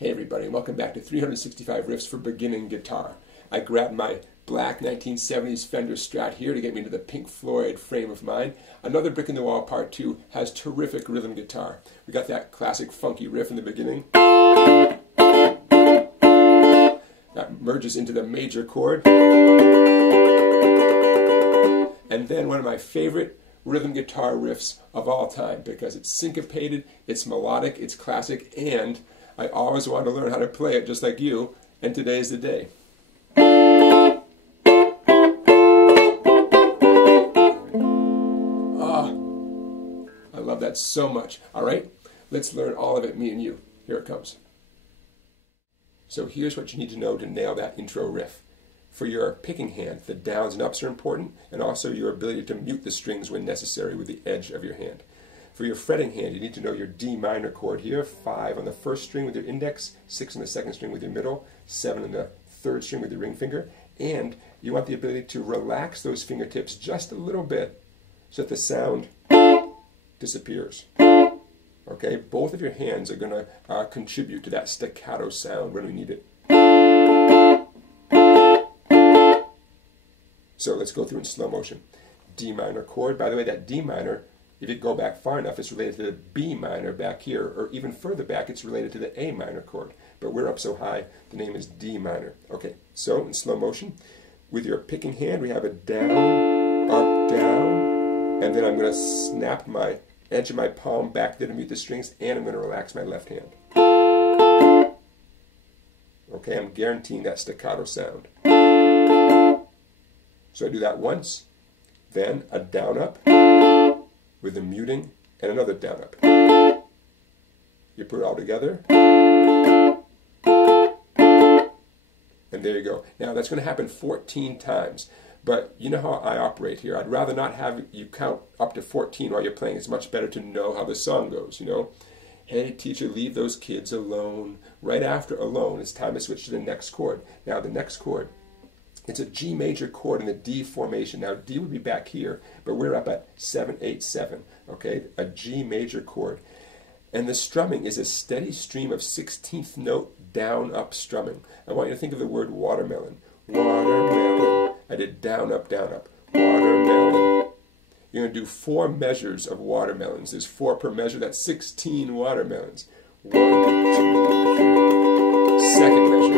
Hey everybody, and welcome back to 365 Riffs for Beginning Guitar. I grabbed my black 1970s Fender Strat here to get me into the Pink Floyd frame of mind. Another Brick in the Wall Part 2 has terrific rhythm guitar. We got that classic funky riff in the beginning. That merges into the major chord. And then one of my favorite rhythm guitar riffs of all time because it's syncopated, it's melodic, it's classic, and I always wanted to learn how to play it just like you, and today's the day. I love that so much. All right, let's learn all of it, me and you. Here it comes. So here's what you need to know to nail that intro riff. For your picking hand, the downs and ups are important, and also your ability to mute the strings when necessary with the edge of your hand. For your fretting hand, you need to know your D minor chord here, 5 on the first string with your index, 6 on the second string with your middle, 7 on the third string with your ring finger, and you want the ability to relax those fingertips just a little bit so that the sound disappears. Okay, both of your hands are going to contribute to that staccato sound when we need it. So let's go through in slow motion. D minor chord, by the way, that D minor, if you go back far enough, it's related to the B minor back here, or even further back, it's related to the A minor chord. But we're up so high, the name is D minor. Okay, so in slow motion, with your picking hand, we have a down, up, down, and then I'm going to snap my edge of my palm back there to mute the strings, and I'm going to relax my left hand. Okay, I'm guaranteeing that staccato sound. So I do that once, then a down, up, with the muting, and another down up. You put it all together, and there you go. Now that's going to happen 14 times, but you know how I operate here. I'd rather not have you count up to 14 while you're playing. It's much better to know how the song goes, you know. Hey teacher, leave those kids alone. Right after alone, it's time to switch to the next chord. Now the next chord, it's a G major chord in the D formation. Now D would be back here, but we're up at 7, 8, 7, okay? A G major chord. And the strumming is a steady stream of 16th note down, up strumming. I want you to think of the word watermelon. Watermelon. I did down, up, watermelon. You're going to do 4 measures of watermelons. There's 4 per measure. That's 16 watermelons. 1, 2, 3. Second measure.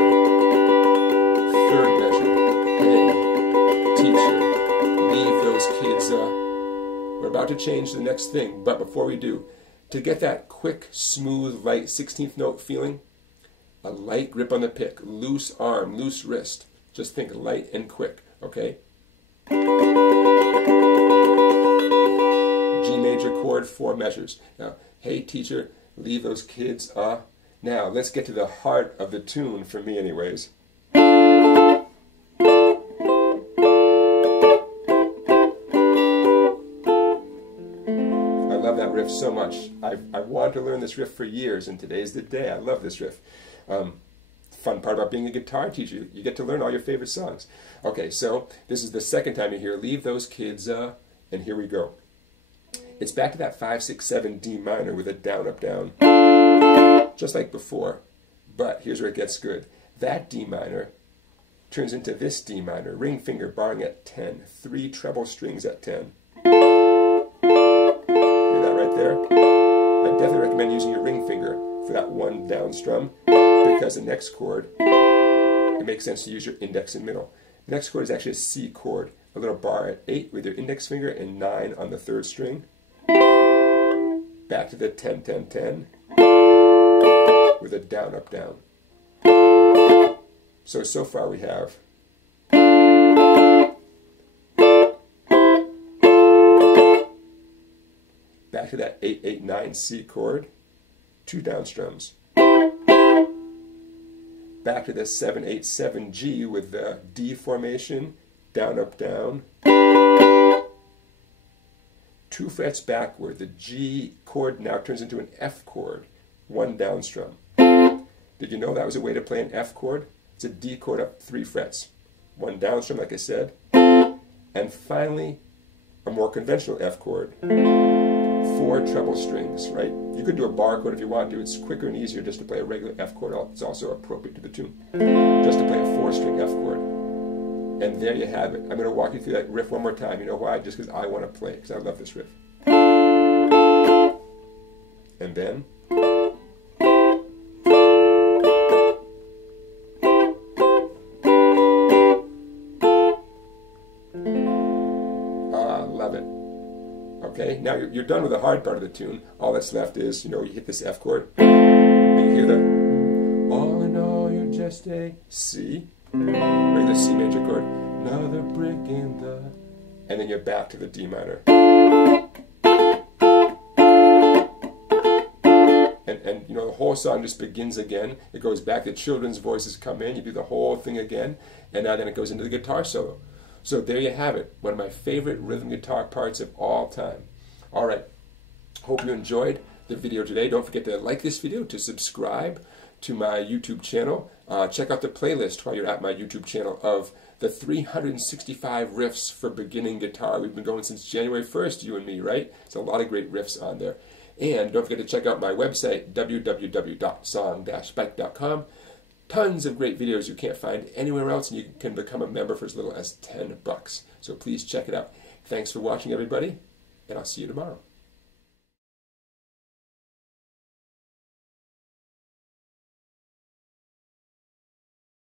Third measure. Hey, teacher, leave those kids. We're about to change the next thing, but before we do, to get that quick, smooth, light 16th note feeling, a light grip on the pick, loose arm, loose wrist. Just think light and quick, okay? G major chord, 4 measures. Now, hey teacher, leave those kids. Now, let's get to the heart of the tune, for me anyways. That riff so much. I've wanted to learn this riff for years, and today's the day. I love this riff. Fun part about being a guitar teacher, you get to learn all your favorite songs. Okay, so this is the second time you hear leave those kids, and here we go. It's back to that 5, 6, 7 D minor with a down, up, down, just like before. But here's where it gets good. That D minor turns into this D minor, ring finger barring at 10, 3 treble strings at 10. There. I definitely recommend using your ring finger for that one down strum because the next chord, it makes sense to use your index and middle. The next chord is actually a C chord, a little bar at 8 with your index finger and 9 on the third string. Back to the 10, 10, 10 with a down, up, down. So far we have back to that 8, 8, 9 C chord, 2 down strums. Back to the 7, 8, 7 G with the D formation, down, up, down. 2 frets backward, the G chord now turns into an F chord, 1 down strum. Did you know that was a way to play an F chord? It's a D chord up 3 frets, 1 down strum like I said. And finally, a more conventional F chord. 4 4 treble strings, right? You could do a bar chord if you want to. It's quicker and easier just to play a regular F chord. It's also appropriate to the tune. Just to play a 4-string F chord. And there you have it. I'm going to walk you through that riff one more time. You know why? Just because I want to play it, because I love this riff. And then... love it. Okay, now you're done with the hard part of the tune. All that's left is, you hit this F chord, and you hear the, all in all, you're just a C, regular C major chord, another brick in the, and then you're back to the D minor. And the whole song just begins again. It goes back, the children's voices come in, you do the whole thing again, and now then it goes into the guitar solo. So there you have it, one of my favorite rhythm guitar parts of all time. All right, hope you enjoyed the video today. Don't forget to like this video, to subscribe to my YouTube channel. Check out the playlist while you're at my YouTube channel of the 365 riffs for beginning guitar. We've been going since January 1st, you and me, right? It's a lot of great riffs on there. And don't forget to check out my website, www.song-bike.com. Tons of great videos you can't find anywhere else, and you can become a member for as little as $10. So please check it out. Thanks for watching, everybody, and I'll see you tomorrow.